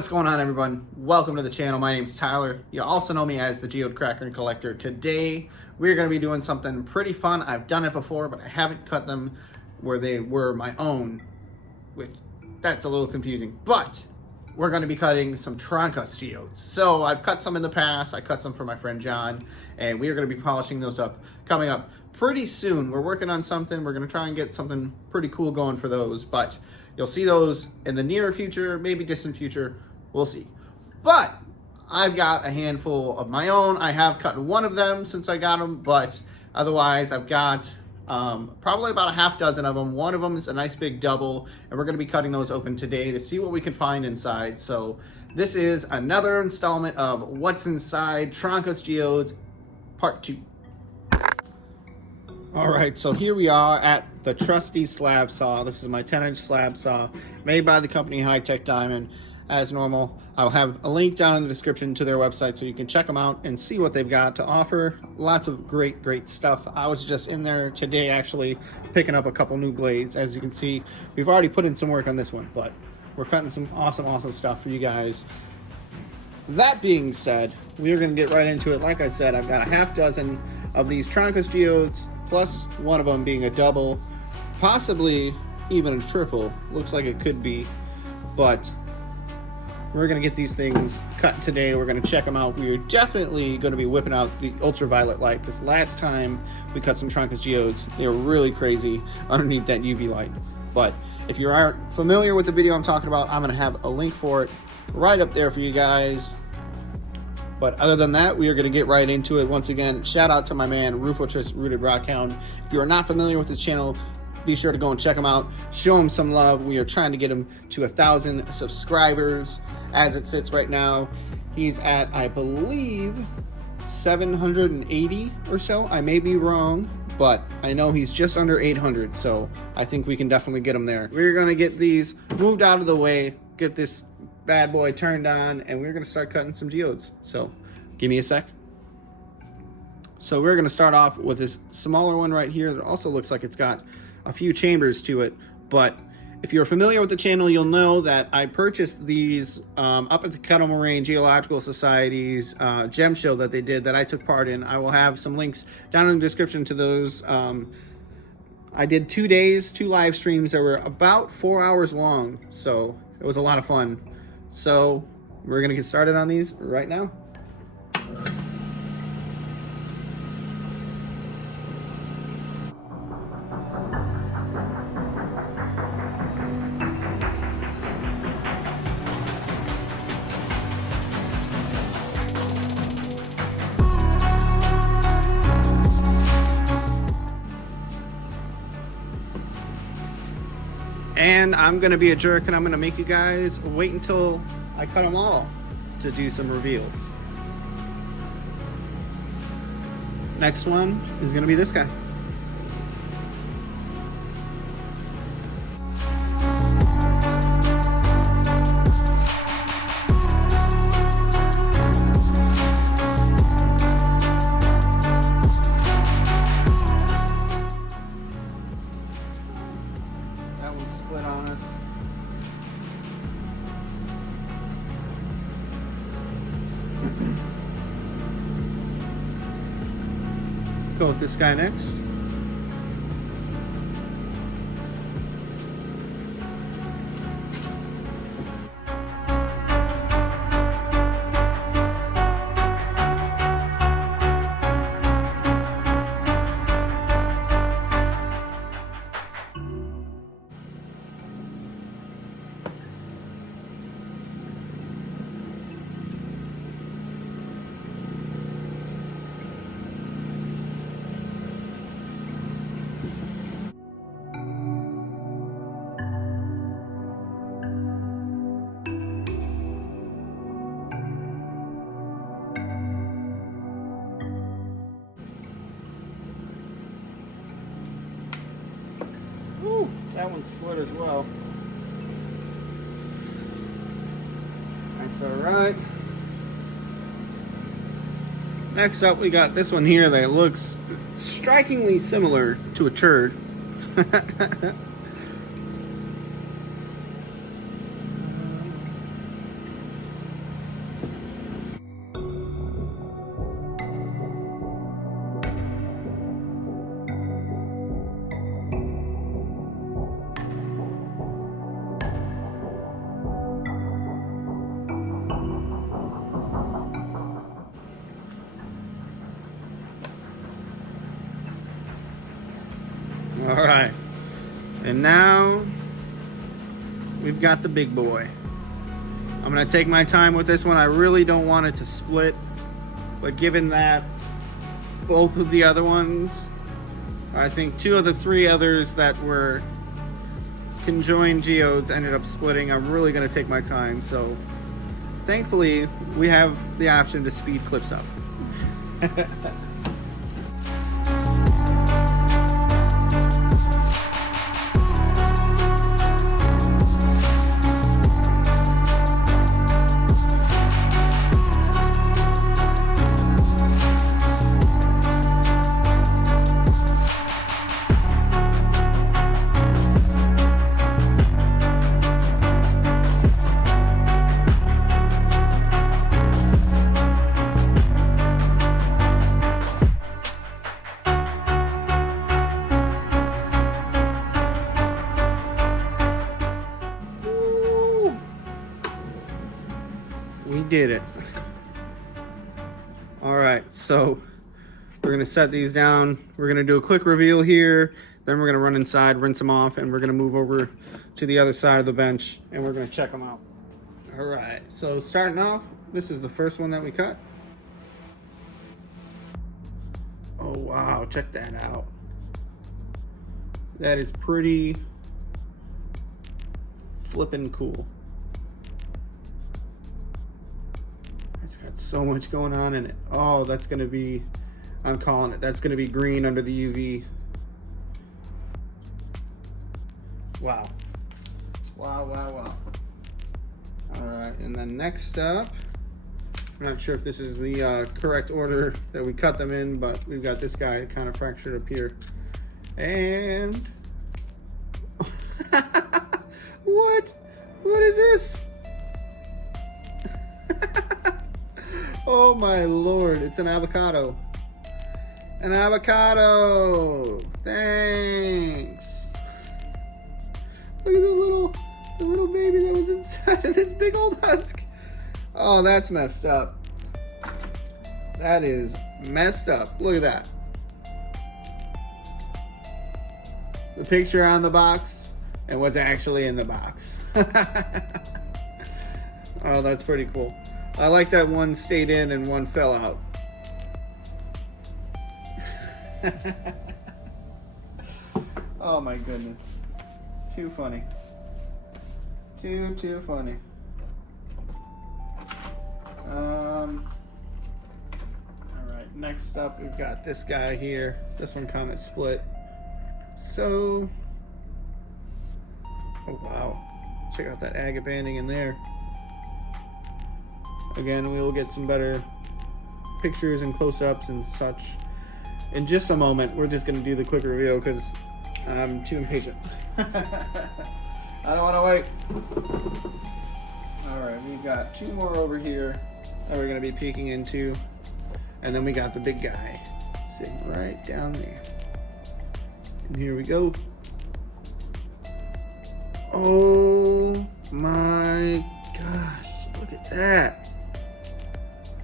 What's going on, everyone? Welcome to the channel. My name's Tyler. You also know me as the Geode Cracker and Collector. Today, we're going to be doing something pretty fun. I've done it before, but I haven't cut them where they were my own, which that's a little confusing. But we're going to be cutting some Trancas Geodes. So I've cut some in the past. I cut some for my friend John, and we are going to be polishing those up coming up pretty soon. We're working on something. We're going to try and get something pretty cool going for those, but you'll see those in the near future, maybe distant future. We'll see. But I've got a handful of my own. I have cut one of them since I got them, but otherwise I've got probably about a half dozen of them. One of them is a nice big double, and we're going to be cutting those open today to see what we can find inside. So this is another installment of What's Inside Trancas Geodes Part 2. All right, so here we are at the trusty slab saw. This is my 10-inch slab saw made by the company High Tech Diamond. As normal, I'll have a link down in the description to their website so you can check them out and see what they've got to offer. Lots of great stuff. I was just in there today actually picking up a couple new blades. As you can see, we've already put in some work on this one, but we're cutting some awesome stuff for you guys. That being said, we are going to get right into it. Like I said, I've got a half dozen of these Trancas Geodes, plus one of them being a double, possibly even a triple. Looks like it could be, but we're going to get these things cut today. We're going to check them out. We are definitely going to be whipping out the ultraviolet light, because last time we cut some Trancas Geodes, they were really crazy underneath that UV light. But if you aren't familiar with the video I'm talking about, I'm going to have a link for it right up there for you guys. But other than that, we are going to get right into it. Once again, shout out to my man, Rufo Rooted Rockhound. If you are not familiar with his channel, be sure to go and check him out. Show him some love. We are trying to get him to 1,000 subscribers. As it sits right now, he's at, I believe, 780 or so. I may be wrong, but I know he's just under 800, so I think we can definitely get him there. We're going to get these moved out of the way, get this bad boy turned on, and we're going to start cutting some geodes. So give me a sec. So we're going to start off with this smaller one right here that also looks like it's got a few chambers to it. But if you're familiar with the channel, you'll know that I purchased these up at the Kettle Moraine Geological Society's gem show that they did, that I took part in. I will have some links down in the description to those. I did 2 days, 2 live streams that were about 4 hours long, so it was a lot of fun. So we're gonna get started on these right now. And I'm going to be a jerk, and I'm going to make you guys wait until I cut them all to do some reveals. Next one is going to be this guy. Split on us. Go with this guy next. That one's split as well. That's alright. Next up, we got this one here that looks strikingly similar to a turd. All right, and now we've got the big boy. I'm gonna take my time with this one. I really don't want it to split, but given that both of the other ones, I think 2 of the 3 others that were conjoined geodes ended up splitting, I'm really gonna take my time. So thankfully we have the option to speed clips up. We did it. All right, so we're gonna set these down. We're gonna do a quick reveal here. Then we're gonna run inside, rinse them off, and we're gonna move over to the other side of the bench and we're gonna check them out. All right, so starting off, this is the first one that we cut. Oh wow, check that out. That is pretty flippin' cool. It's got so much going on in it. Oh, that's gonna be, I'm calling it, that's gonna be green under the UV. Wow. Wow, wow, wow. All right, and then next up, I'm not sure if this is the correct order that we cut them in, but we've got this guy kind of fractured up here. And what is this? Oh my Lord, it's an avocado. An avocado. Thanks. Look at the little baby that was inside of this big old husk. Oh, that's messed up. That is messed up. Look at that. The picture on the box and what's actually in the box. Oh, that's pretty cool. I like that one stayed in and one fell out. Oh my goodness. Too funny. Too funny. Alright, next up we've got this guy here. This one kind of split. So, oh wow. Check out that agate banding in there. Again, we will get some better pictures and close-ups and such in just a moment. We're just going to do the quick review because I'm too impatient. I don't want to wait. Alright, we've got 2 more over here that we're going to be peeking into. And then we got the big guy sitting right down there. And here we go. Oh my gosh, look at that.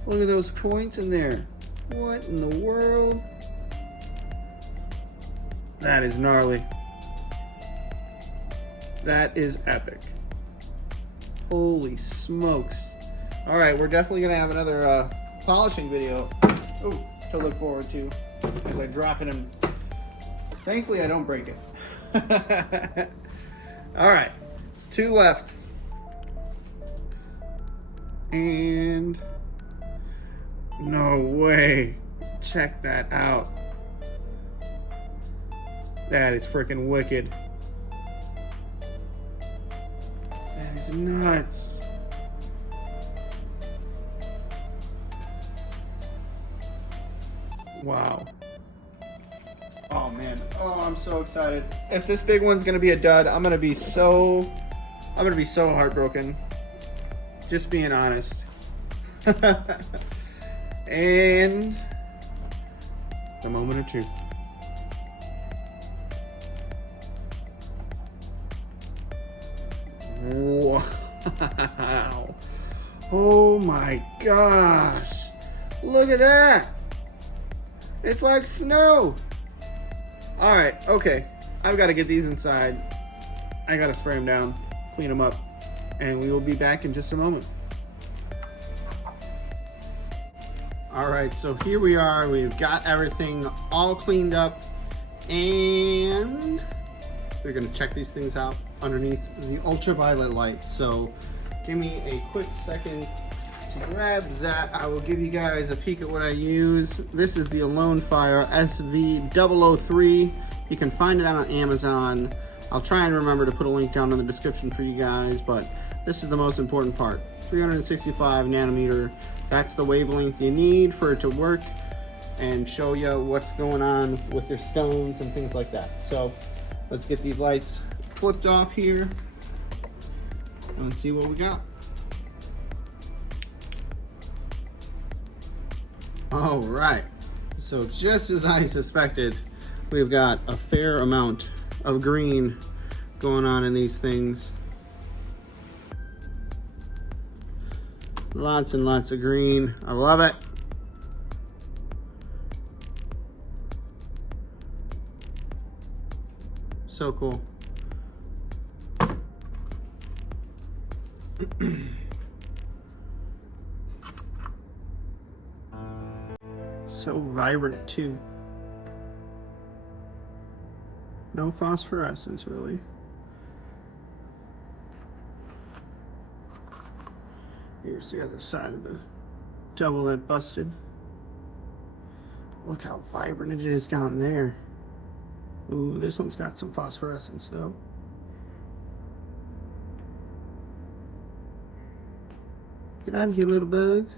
Look at those points in there. What in the world? That is gnarly. That is epic. Holy smokes. All right, we're definitely gonna have another polishing video to look forward to as I drop it in. Thankfully, I don't break it. All right, 2 left. And no way. Check that out. That is freaking wicked. That is nuts. Wow. Oh man. Oh, I'm so excited. If this big one's gonna be a dud, I'm gonna be so heartbroken. Just being honest. And the moment of truth. Wow. Oh my gosh. Look at that. It's like snow. All right, okay. I've got to get these inside. I got to spray them down, clean them up, and we will be back in just a moment. All right, so here we are. We've got everything all cleaned up, and we're gonna check these things out underneath the ultraviolet light. So give me a quick second to grab that. I will give you guys a peek at what I use. This is the Alone Fire SV003. You can find it on Amazon. I'll try and remember to put a link down in the description for you guys, but this is the most important part. 365 nanometer. That's the wavelength you need for it to work and show you what's going on with your stones and things like that. So let's get these lights flipped off here and see what we got. All right, so just as I suspected, we've got a fair amount of green going on in these things. Lots and lots of green. I love it. So cool. So vibrant too. No phosphorescence really. Here's the other side of the double that busted. Look how vibrant it is down there. Ooh, this one's got some phosphorescence though. Get out of here, little bug.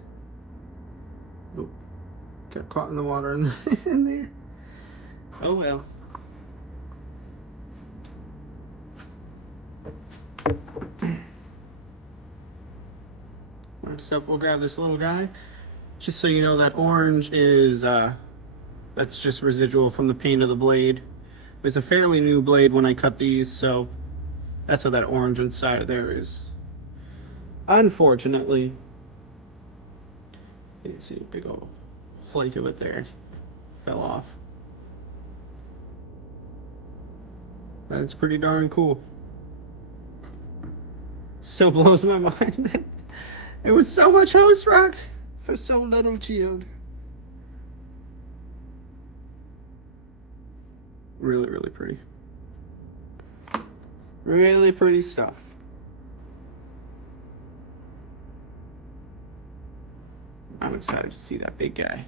Oh, got caught in the water in there. Oh well. Next up, we'll grab this little guy. Just so you know, that orange is, that's just residual from the paint of the blade. It's a fairly new blade when I cut these, so that's what that orange inside of there is. Unfortunately, you can see a big old flake of it there. Fell off. That's pretty darn cool. So blows my mind. It was so much host rock for so little geode. Really, really pretty. Really pretty stuff. I'm excited to see that big guy.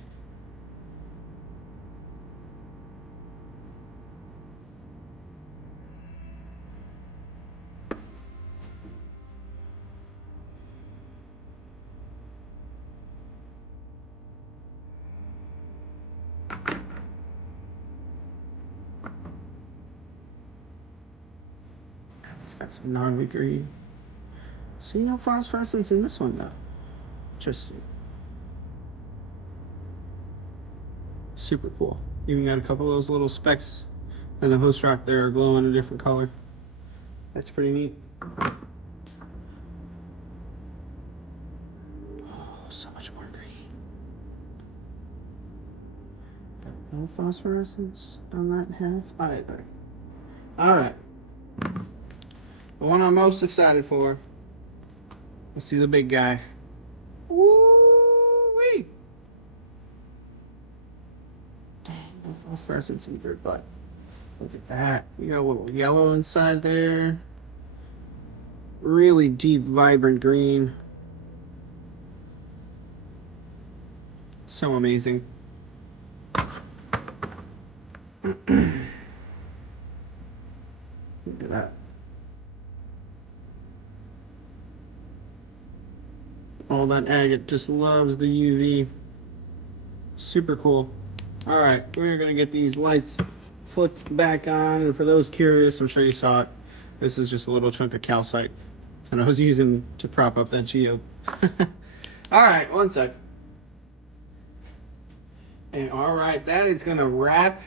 It's got some gnarly green. See no phosphorescence in this one though. Interesting. Super cool. Even got a couple of those little specks and the host rock there are glowing a different color. That's pretty neat. Oh, so much more green. No phosphorescence on that half either. Alright. The one I'm most excited for. Let's see the big guy. Woo-wee! Dang, no phosphorescence either, but look at that. We got a little yellow inside there. Really deep, vibrant green. So amazing. Look at that. All that agate just loves the UV. Super cool. All right, we're gonna get these lights flipped back on. And for those curious, I'm sure you saw it. This is just a little chunk of calcite, and I was using to prop up that geode. All right, one sec. And all right, that is gonna wrap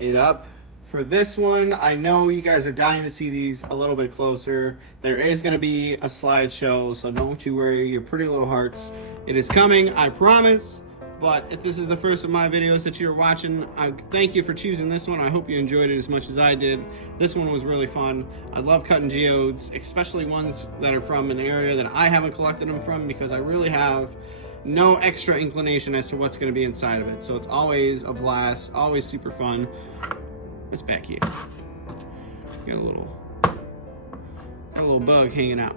it up for this one. I know you guys are dying to see these a little bit closer. There is going to be a slideshow, so don't you worry, your pretty little hearts. It is coming, I promise. But if this is the first of my videos that you're watching, I thank you for choosing this one. I hope you enjoyed it as much as I did. This one was really fun. I love cutting geodes, especially ones that are from an area that I haven't collected them from, because I really have no extra inclination as to what's going to be inside of it. So it's always a blast, always super fun. What's back here? Got a little bug hanging out.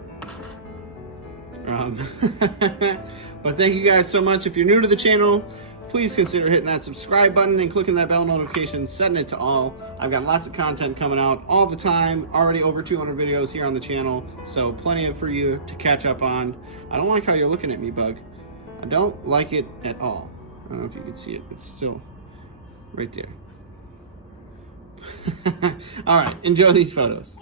But thank you guys so much. If you're new to the channel, please consider hitting that subscribe button and clicking that bell notification, setting it to all. I've got lots of content coming out all the time, already over 200 videos here on the channel, so plenty of for you to catch up on. I don't like how you're looking at me, Bug. I don't like it at all. I don't know if you can see it. It's still right there. All right, enjoy these photos.